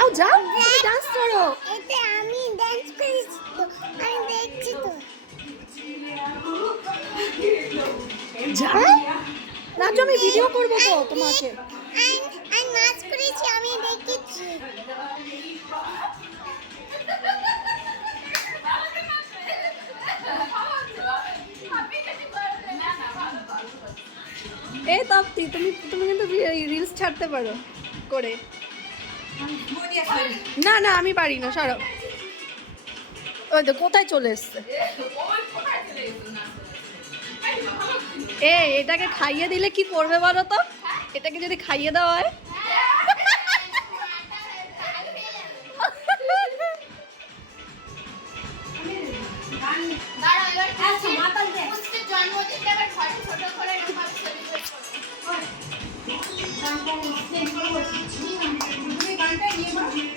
যাও যাও, তুমি ডান্স করো। এতে আমি ডান্স করেছি তো, আমি দেখছি তো। যাও নাচো, আমি ভিডিও করবো তো তোমাকে। আমি নাচ করেছি, আমি দেখেছি। এ তপ্তি, তুমি তুমি কিন্তু রিলস ছাড়তে পারো করে। না না আমি পারি না, সরো। ওই তো কোথায় চলে এসছে। এটাকে খাইয়ে দিলে কি করবে বলো তো? এটাকে যদি খাইয়ে দেওয়া হয়। জন্মদিনটা